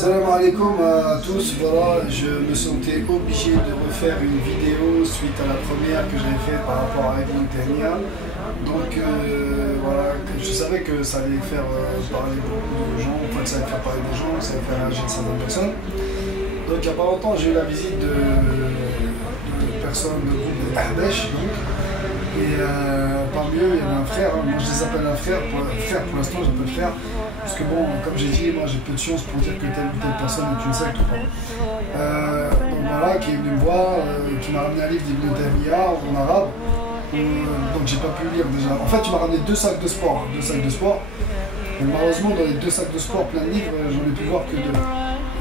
Salam alaikum à tous. Voilà, je me sentais obligé de refaire une vidéo suite à la première que j'avais faite par rapport à Ibn Taymiyyah. Donc voilà, je savais que ça allait faire parler beaucoup de gens, enfin ça allait faire parler des gens, ça allait faire réagir certaines personnes. Donc il n'y a pas longtemps, j'ai eu la visite de personnes de groupe de Ardèche. Et parmi eux, il y avait un frère, moi je les appelle un frère pour l'instant j'appelle frère, parce que bon, comme j'ai dit, moi j'ai peu de chance pour dire que telle ou telle personne est une secte ou pas. Donc voilà, qui est venu me voir, qui m'a ramené un livre d'Ibn Taymiyyah en arabe, donc j'ai pas pu lire déjà. En fait, il m'a ramené deux sacs de sport, Et malheureusement, dans les deux sacs de sport plein de livres, j'en ai pu voir que deux.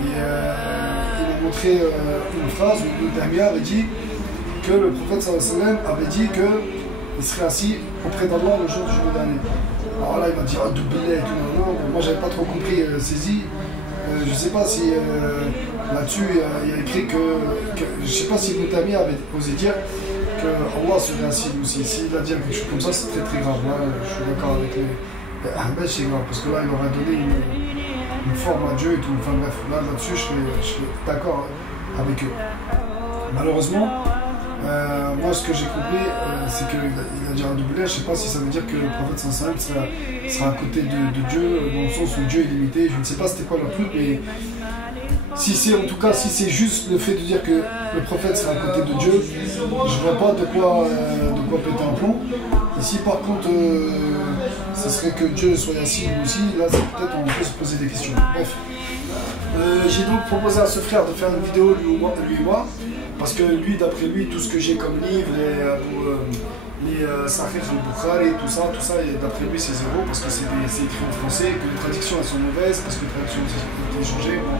Et il m'a montré une phrase où Ibn Taymiyyah avait dit que le prophète sallallahu alayhi wa sallam avait dit qu'il serait assis auprès d'Allah le jour du jour dernier. Alors là, il m'a dit ah, double et tout, non. Moi, j'avais pas trop compris, saisi. Je sais pas si là-dessus il y a écrit que je sais pas si Ibn Taymiyyah avait osé dire que Allah serait assis aussi. S'il a dit quelque chose comme ça, c'est très très grave. Là, je suis d'accord avec les Ahmed, c'est grave parce que là, il aurait donné une forme à Dieu et tout. Enfin bref, là-dessus, je suis d'accord avec eux. Malheureusement. Moi, ce que j'ai compris, c'est qu'il a dit un doublé. Je ne sais pas si ça veut dire que le prophète sallallahu alayhi wa sallam sera à côté de Dieu, dans le sens où Dieu est limité. Je ne sais pas c'était quoi le truc, mais si c'est en tout cas, si c'est juste le fait de dire que le prophète sera à côté de Dieu, je ne vois pas de quoi péter un plomb. Et si par contre, ce serait que Dieu soit assis lui aussi, là, peut-être on peut se poser des questions. Bref. J'ai donc proposé à ce frère de faire une vidéo, lui et moi. Parce que lui, d'après lui, tout ce que j'ai comme livre, les Sahih al-Bukhari, tout ça, d'après lui, c'est zéro, parce que c'est écrit en français, que les traductions elles sont mauvaises, parce que les traductions ont été changées. Bon.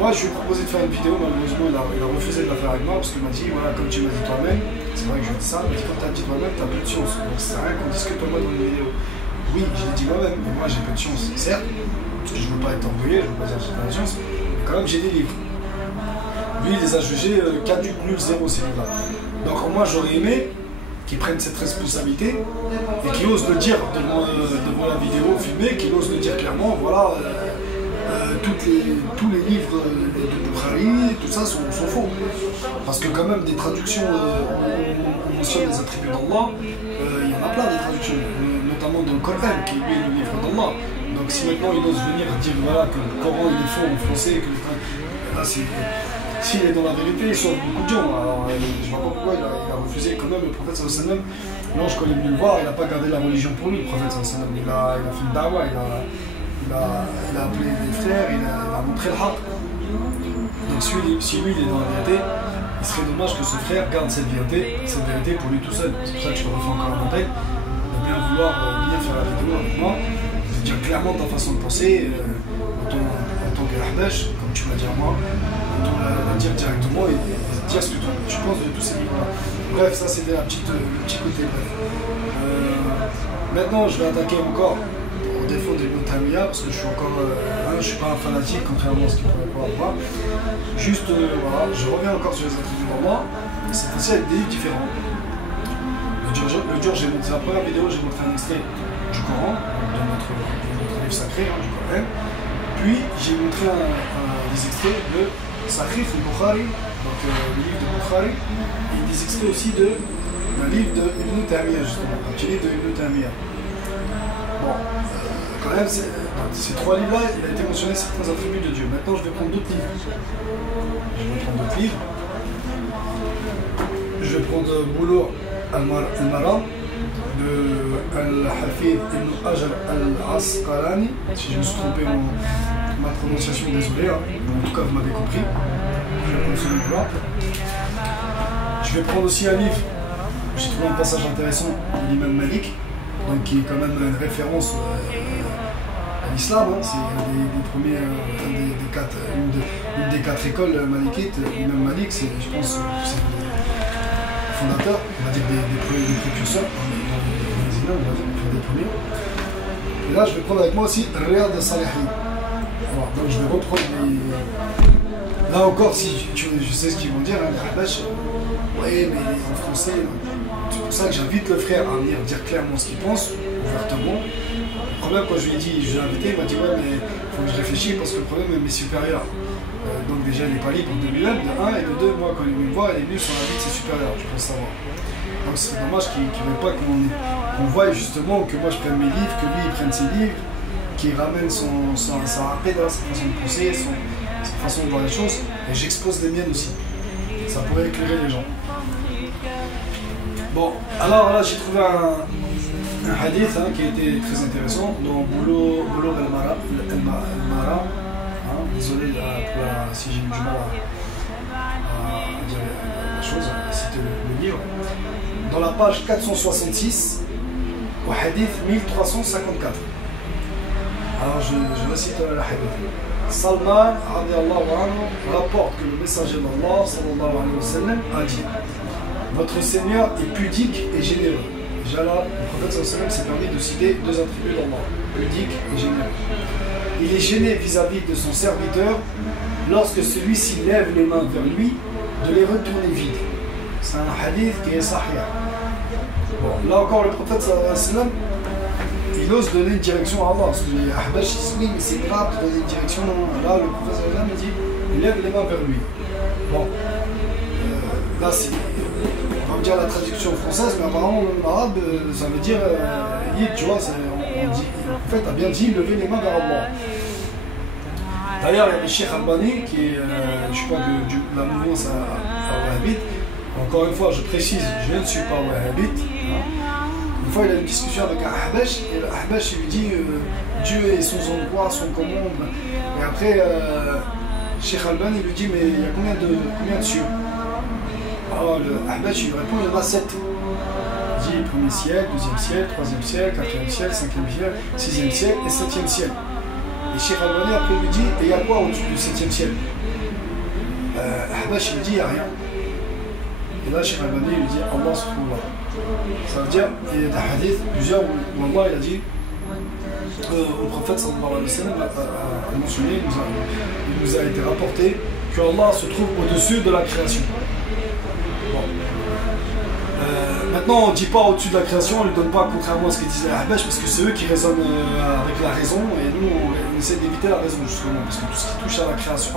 Moi, je lui ai proposé de faire une vidéo, malheureusement, il a refusé de la faire avec moi, parce qu'il m'a dit, voilà, comme tu m'as dit toi-même, c'est vrai que je dis ça, mais quand tu as dit toi-même, tu as peu de chance. Donc, ça sert à rien qu'on discute moi dans une vidéo. Oui, je l'ai dit moi-même, mais moi, j'ai peu de chance, certes, parce que je ne veux pas être orgueilleux, je ne veux pas dire que j'ai pas de chance, mais quand même, j'ai des livres. Lui, il les a jugés 4 du nul 0 ces livres-là. Donc moi, j'aurais aimé qu'ils prennent cette responsabilité et qu'ils osent le dire devant la vidéo filmée, qu'ils osent le dire clairement, voilà, tous les livres de Bukhari, tout ça sont faux. Parce que quand même, des traductions, on mentionne les attributs d'Allah, il y en a plein des traductions, notamment dans le Coran, qui est le livre d'Allah. Donc si maintenant il ose venir dire voilà, que le Coran il est faux en français, que là c'est... S'il est dans la vérité, il sauve beaucoup de gens. Alors, je ne vois pas pourquoi il a refusé quand même le prophète sallallahu alayhi wa sallam. Non, je connais mieux le voir, il n'a pas gardé la religion pour lui, le prophète sallallahu alayhi wa sallam. Il a fait une dawa, il a appelé les frères, il a montré le haq. Donc si lui il est dans la vérité, il serait dommage que ce frère garde cette vérité pour lui tout seul. C'est pour ça que je te refais encore un appel de bien vouloir venir faire la vidéo avec moi, de dire clairement ta façon de penser, en tant qu'Ardèche, comme tu m'as dit à moi. On dire directement et dire ce que tu penses de tous ces livres-là. Bref, ça c'était le petit côté. Bref. Maintenant, je vais attaquer encore pour défendre Ibn Taymiyyah parce que je suis encore, je suis pas un fanatique contrairement à ce qu'il pourrait pouvoir voir. Juste, voilà, je reviens encore sur les attributs d'Allah. C'est aussi avec des livres différents. Le jour, j'ai montré la première vidéo, j'ai montré un extrait du Coran, de notre livre sacré, du Coran. Puis j'ai montré des extraits de Sahih al-Bukhari, donc le livre de Bukhari, et des extraits aussi de le livre de Ibn Taymiyyah, justement, un petit livre de Ibn Taymiyyah. Bon, quand même, ces trois livres-là, il a été mentionné certains attributs de Dieu. Maintenant, je vais prendre d'autres livres. Je vais prendre Boulough al-Maram de Al-Hafid ibn Hajar al-Asqalani, si je me suis trompé ma prononciation, désolé, hein. En tout cas vous m'avez compris. Je vais prendre celui-là. Je vais prendre aussi un livre, j'ai trouvé un passage intéressant de l'imam Malik, donc qui est quand même une référence à l'islam, hein. C'est une des quatre écoles malikites. L'imam Malik, je pense c'est le fondateur, on va dire des précurseurs, on va dire des premiers. Et là je vais prendre avec moi aussi Riyad al-Salihin. Alors, donc je vais reprendre les... Là encore, si je sais ce qu'ils vont dire, hein, les Habash, ouais, mais en français, c'est pour ça que j'invite le frère à venir dire clairement ce qu'il pense, ouvertement, Le problème, quand je lui ai dit, je l'ai invité, il m'a dit ouais, mais il faut que je réfléchisse parce que le problème est mes supérieurs. Donc déjà, il n'est pas libre de lui-même, de 1, et de 2, moi, quand il me voit, il est venu sur la vie de ses supérieurs, je pense savoir. Donc c'est dommage qu'il ne veuille pas qu'on voie justement que moi je prenne mes livres, que lui il prenne ses livres, qu'il ramène sa rapide, sa façon de penser, sa façon de voir les choses, et j'expose les miennes aussi. Ça pourrait éclairer les gens. Bon, alors là j'ai trouvé un hadith qui était très intéressant dans Boulou al-Mara. Désolé si j'ai eu du mal à dire la chose, à citer le livre. Dans la page 466, au hadith 1354. Alors je recite le hadith. Salman rapporte que le messager d'Allah sallallahu alayhi wa sallam a dit: votre Seigneur est pudique et généreux. Déjà là, le prophète sallallahu alayhi wa sallam s'est permis de citer deux attributs d'Allah: pudique et généreux. Il est gêné vis-à-vis de son serviteur lorsque celui-ci lève les mains vers lui, de les retourner vides. C'est un hadith qui est sahih. Bon, là encore, le prophète sallallahu alayhi wa sallam, il ose donner une direction à Allah. Parce que les Ahbash disent oui, mais c'est grave de donner une direction. Là, le prophète sallallahu alayhi wa sallam dit il lève les mains vers lui. Bon, là, c'est, on va me dire la traduction française, mais apparemment, en arabe, ça veut dire tu vois, on dit, en fait, a bien dit lever les mains vers Allah. D'ailleurs, il y a le Cheikh Albani qui est, je ne suis pas de la mouvance à Wahhabite. Encore une fois, je précise, je ne suis pas Wahhabite. Une fois, il a une discussion avec un Ahbash, et le Ahbash lui dit Dieu est son endroit, son commande. Et après, Cheikh Albani lui dit mais il y a combien de cieux? Alors le Ahbash lui répond il y en a 7. Il dit premier ciel, deuxième ciel, troisième ciel, quatrième ciel, cinquième ciel, sixième ciel et septième ciel. Et Cheikh Albani après lui dit et il y a quoi au-dessus du septième ciel? Ahbash lui dit il n'y a rien. Et là Cheikh Albani lui dit Allah se trouve là. Ça veut dire, il y a des hadiths, plusieurs où Allah il a dit au prophète sallallahu alayhi wa sallam a mentionné, il nous a été rapporté que Allah se trouve au-dessus de la création. Bon. Maintenant, on ne dit pas au-dessus de la création, on ne lui donne pas contrairement à ce que disait Ahbash, parce que c'est eux qui raisonnent avec la raison, et nous on essaie d'éviter la raison justement, parce que tout ce qui touche à la création,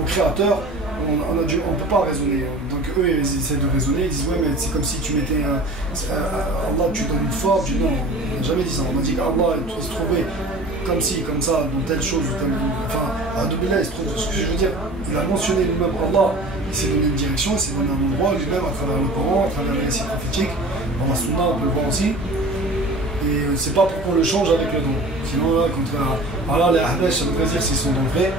au créateur, on ne peut pas raisonner. Donc eux ils essaient de raisonner, ils disent ouais mais c'est comme si tu mettais Allah tu donnes une forme, non, on n'a jamais dit ça, on a dit qu'Allah il se trouvait comme ci, comme ça, dans telle chose, enfin, Adoubillah, il se trouve, ce que je veux dire, il a mentionné lui-même Allah, il s'est donné une direction, il s'est donné un endroit lui-même à travers le Coran, à travers les récits prophétiques, dans la Sunna on peut le voir aussi, et c'est pas pour qu'on le change avec le don. Sinon là, alors les Ahbash, ça veut dire s'ils sont dans le vrai,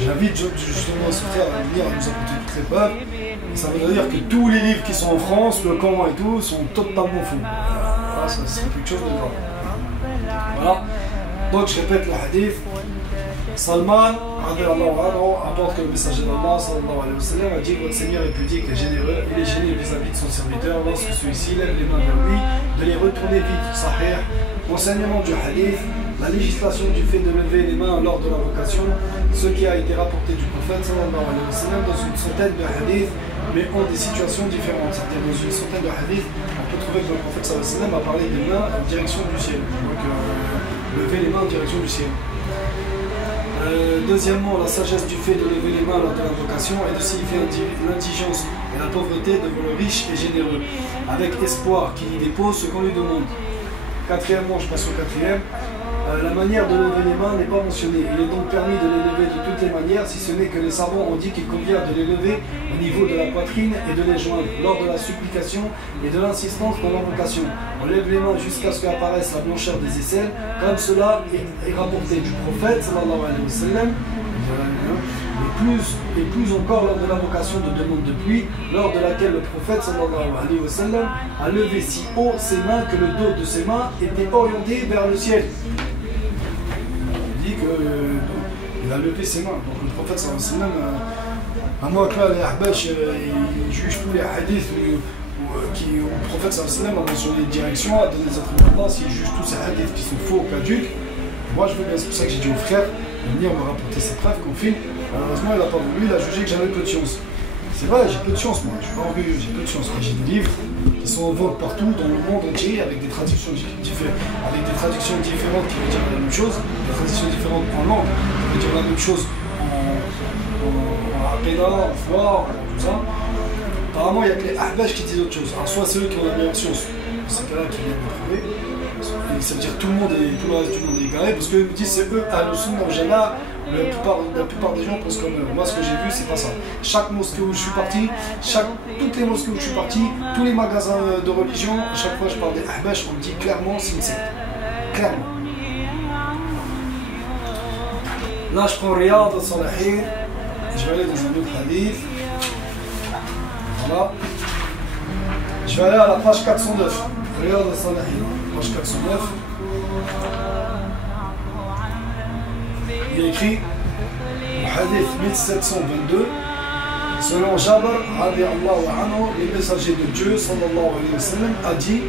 j'invite justement ce frère à venir à nous apporter toutes les preuves, et ça veut dire que tous les livres qui sont en France, le Coran et tout, sont totalement faux. Voilà, ça serait quelque chose de grave. Voilà. Donc je répète le hadith. Salman apporte que le messager d'Allah sallallahu alayhi wa sallam a dit que votre Seigneur est pudique et généreux, il est gêné vis-à-vis de son serviteur lorsque celui-ci lève les mains vers lui, de les retourner vite. Sahih. Enseignement du hadith, la législation du fait de lever les mains lors de l'invocation, ce qui a été rapporté du prophète sallallahu alayhi wa sallam dans une centaine de hadiths, mais ont des situations différentes. C'est-à-dire dans une centaine de hadiths, on peut trouver que le prophète sallallahu alayhi wa sallam a parlé des mains en direction du ciel. Donc lever les mains en direction du ciel. Deuxièmement, la sagesse du fait de lever les mains lors de l'invocation est de signifier l'indigence et la pauvreté devant le riche et généreux, avec espoir qu'il y dépose ce qu'on lui demande. Quatrièmement, je passe au quatrième, la manière de lever les mains n'est pas mentionnée. Il est donc permis de les lever de toutes les manières, si ce n'est que les savants ont dit qu'il convient de les lever au niveau de la poitrine et de les joindre lors de la supplication et de l'insistance dans l'invocation. On lève les mains jusqu'à ce qu'apparaisse la blancheur des aisselles, comme cela est rapporté du prophète sallallahu alayhi wa sallam, et plus encore lors de l'invocation de demande de pluie, lors de laquelle le prophète sallallahu alayhi wa sallam a levé si haut ses mains que le dos de ses mains était orienté vers le ciel. Il dit qu'il a levé ses mains. Donc le prophète sallallahu alayhi wa sallam, à moins que là les Ahbash ils jugent tous les hadiths où le prophète sallallahu alayhi wa sallam a mentionné une direction, a donné des attributs d'Allah, s'ils jugent tous ces hadiths qui sont faux ou caduques, moi je veux bien, c'est pour ça que j'ai dit au frère de venir me rapporter ces preuves qu'on filme. Malheureusement il n'a pas voulu, il a jugé que j'avais peu de chance. C'est vrai, j'ai peu de chance moi, je suis pas orgueilleux, j'ai peu de chance. J'ai des livres, qui sont en vente partout dans le monde entier avec des traductions différentes, qui veulent dire la même chose, des traductions différentes en langue, qui veulent dire la même chose en aqida, en foi, en tout ça. Apparemment, il n'y a que les ahbash qui disent autre chose. Alors, soit c'est eux qui ont la meilleure science, c'est là qui viennent de prouver. Et ça veut dire que tout le reste du monde est égaré, parce qu'eux me disent c'est eux, Ahl-Sunnah wal Jama'a. La plupart des gens pensent comme eux. Moi, ce que j'ai vu, c'est pas ça. Chaque mosquée où je suis parti, toutes les mosquées où je suis parti, tous les magasins de religion, à chaque fois je parle des ahbash, on me dit clairement c'est une secte. Clairement. Là, je prends Riyad al-Salihin, je vais aller dans un autre hadith. Voilà. Je vais aller à la page 409. Riyad al-Salihin, page 409. Il y a écrit au hadith 1722, selon Jabr, le messager de Dieu, sallallahu alayhi wa sallam, a dit: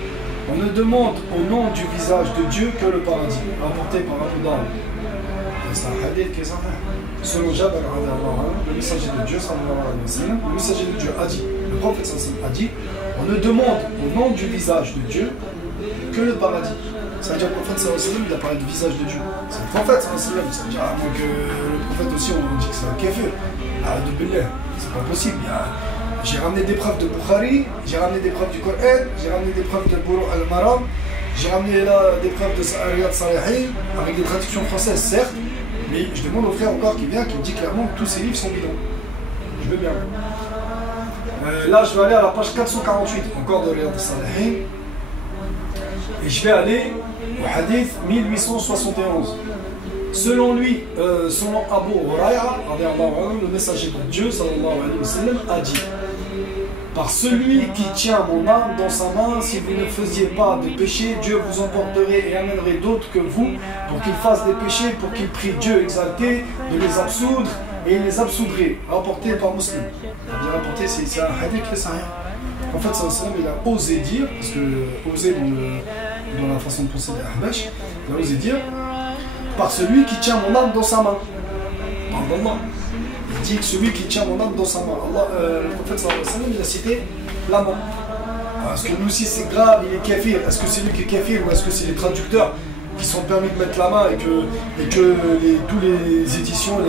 on ne demande au nom du visage de Dieu que le paradis, rapporté par Abu Dawud. C'est un hadith qui est sahih. Selon Jabr, le messager de Dieu, sallallahu alayhi wa sallam, le messager de Dieu a dit, le prophète sallallahu alayhi wa sallam a dit: on ne demande au nom du visage de Dieu que le paradis. C'est-à-dire que le prophète sallallahu alayhi wa sallam, il a parlé du visage de Dieu. C'est le prophète sallallahu alayhi wa sallam. C'est-à-dire que le prophète aussi, on dit que c'est un kafir. Arrête de billah. C'est pas possible. J'ai ramené des preuves de Bukhari, j'ai ramené des preuves du Coran, j'ai ramené des preuves de Buru al-Maram, j'ai ramené là des preuves de Riyad al-Salihin, avec des traductions françaises, certes, mais je demande au frère encore qui vient, qui me dit clairement que tous ces livres sont bidons. Je veux bien. Là, je vais aller à la page 448, encore de Riyad al-Salihin. Et je vais aller au hadith 1871. Selon lui, selon Abu Huraira, le messager de Dieu, sallallahu alayhi wa sallam, a dit: par celui qui tient mon âme dans sa main, si vous ne faisiez pas de péché, Dieu vous emporterait et amènerait d'autres que vous pour qu'ils fassent des péchés, pour qu'ils prient Dieu exalté de les absoudre, et il les absoudrait. Rapporté par Muslim. Rapporté, c'est un hadith qui est sahih. En fait, sallallahu il a osé dire, parce que osé dans la façon de penser des Ahbash, il a osé dire: par celui qui tient mon âme dans sa main. Pardon. Il dit que celui qui tient mon âme dans sa main. Le prophète sallallahu alayhi wa sallam, il a cité la main. Est-ce que nous, si c'est grave, il est kafir? Est-ce que c'est lui qui est kafir, ou est-ce que c'est les traducteurs qui sont permis de mettre la main et que tous les éditions,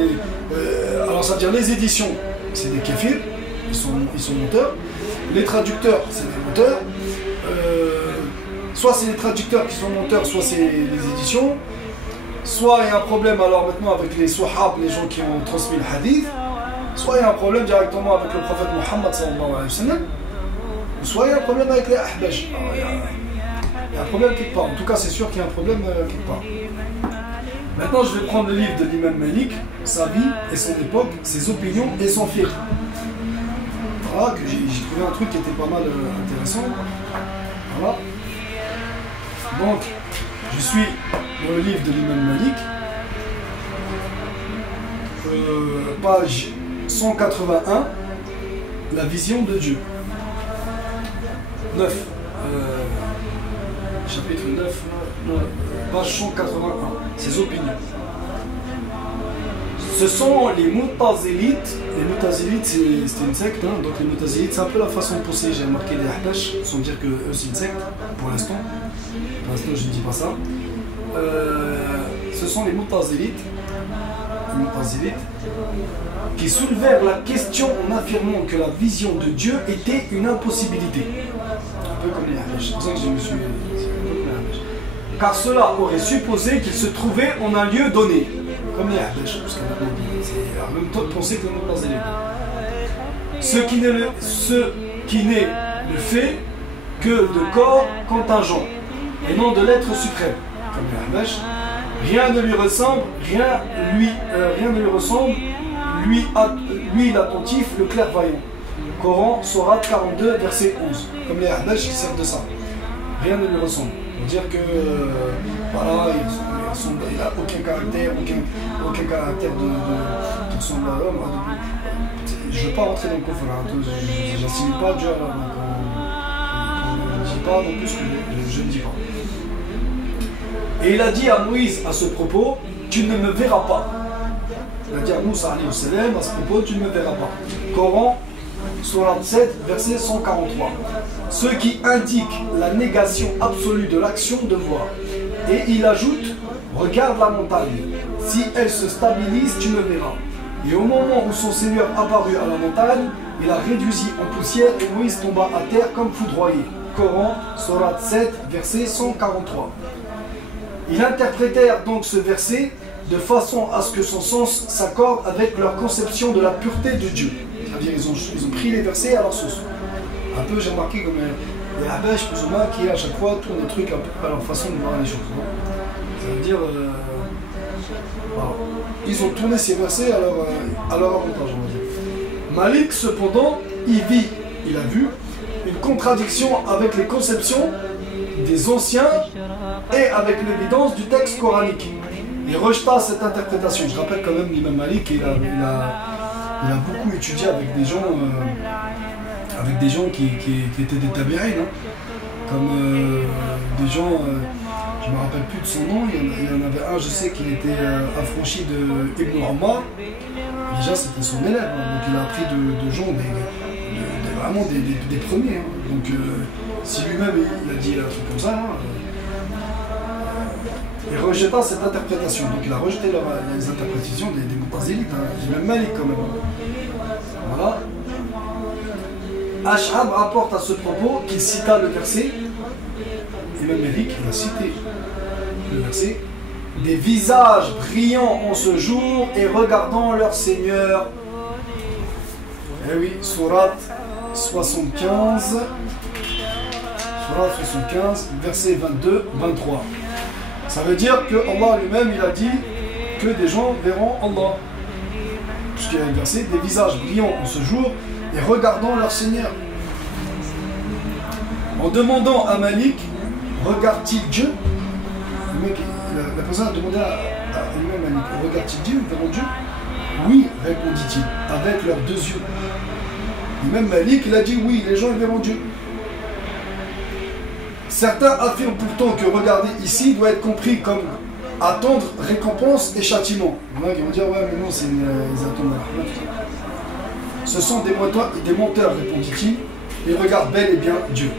alors ça veut dire les éditions, c'est des kafirs, ils sont menteurs. Les traducteurs, c'est des menteurs. Soit c'est les traducteurs qui sont menteurs, soit c'est les éditions. Soit il y a un problème alors maintenant avec les Sahab, les gens qui ont transmis le hadith, soit il y a un problème directement avec le prophète Muhammad sallallahu alayhi wa sallam, soit il y a un problème avec les Ahbash. Il y a un problème quelque part. En tout cas, c'est sûr qu'il y a un problème quelque part. Maintenant, je vais prendre le livre de l'imam Malik, sa vie et son époque, ses opinions et son fiqh. Voilà, que j'ai trouvé un truc qui était pas mal intéressant. Voilà. Donc, je suis dans le livre de l'imam Malik, page 181, la vision de Dieu. 9. Chapitre 9, page 181, ses opinions. Ce sont les Mu'tazilites. Les Mu'tazilites, c'est une secte, hein. Donc les Mu'tazilites, c'est un peu la façon de penser. J'ai remarqué des Ahbash, sans dire que eux c'est une secte, pour l'instant. Pour l'instant, je ne dis pas ça. Ce sont les Mu'tazilites qui soulevèrent la question en affirmant que la vision de Dieu était une impossibilité. Un peu comme les Ahbash. C'est pour ça que je me suis... Car cela aurait supposé qu'il se trouvait en un lieu donné. Comme les Ahbash, parce qu'en même temps de penser que le Mu'tazilites. Ce qui n'est le fait que de corps contingent, et non de l'être suprême. Comme les Ahbash. Rien ne lui ressemble, rien ne lui ressemble, lui l'attentif, le clairvoyant. Coran, Sourate 42, verset 11. Comme les Ahbash qui servent de ça. Rien ne lui ressemble. Pour dire que voilà, il n'a aucun caractère, aucun caractère de ressembler à l'homme. Je ne veux pas rentrer dans le coffre, je n'assimile pas Dieu, donc on ne dit pas non plus ce que je ne dis pas. Et il a dit à Moïse à ce propos: tu ne me verras pas. Il a dit à Moussa à ce propos: tu ne me verras pas. Coran, Sourate 7, verset 143. Ce qui indique la négation absolue de l'action de voir. Et il ajoute, regarde la montagne, si elle se stabilise, tu me verras. Et au moment où son Seigneur apparut à la montagne, il la réduisit en poussière et Moïse tomba à terre comme foudroyé. Coran, Sourate 7, verset 143. Ils interprétèrent donc ce verset de façon à ce que son sens s'accorde avec leur conception de la pureté de Dieu. C'est-à-dire ils ont pris les versets à leur sauce. Un peu, j'ai remarqué comme il y a la bêche plus ou moins qui à chaque fois tourne des trucs un peu à leur façon de voir les choses. Ça veut dire, voilà. Ils ont tourné ces versets à leur avantage, on va dire. Malik, cependant, il a vu une contradiction avec les conceptions des anciens et avec l'évidence du texte coranique. Il rejeta cette interprétation. Je rappelle quand même l'imam Malik, il a beaucoup étudié avec des gens qui étaient des tabi'in, hein, comme des gens, je ne me rappelle plus de son nom, il y en avait un, je sais qu'il était affranchi de Ibn Ammar. Déjà c'était son élève, hein, donc il a appris de gens vraiment des premiers. Hein. Donc si lui-même il a dit un truc comme ça, hein, il rejeta cette interprétation. Donc il a rejeté les interprétations des Mu'tazilites, hein, même Malik quand même. Voilà. Ash'ab rapporte à ce propos qu'il cita le verset, et même Malik il a cité le verset, des visages brillants en ce jour et regardant leur Seigneur. Eh oui, Sourate 75, verset 22-23. Ça veut dire que Allah lui-même, il a dit que des gens verront Allah. Puisqu'il y a un verset, des visages brillants en ce jour et regardant leur Seigneur. En demandant à Malik, regarde-t-il Dieu? Le mec, la personne a demandé à lui-même Malik, regarde-t-il Dieu? Verront Dieu? Oui, répondit-il, avec leurs deux yeux. Et même Malik, il a dit oui, les gens ils verront Dieu. Certains affirment pourtant que regarder ici doit être compris comme attendre récompense et châtiment. Il y en a qui vont dire ouais mais non, ils attendent la rahmat. Ce sont des menteurs, répondit-il, ils regardent bel et bien Dieu.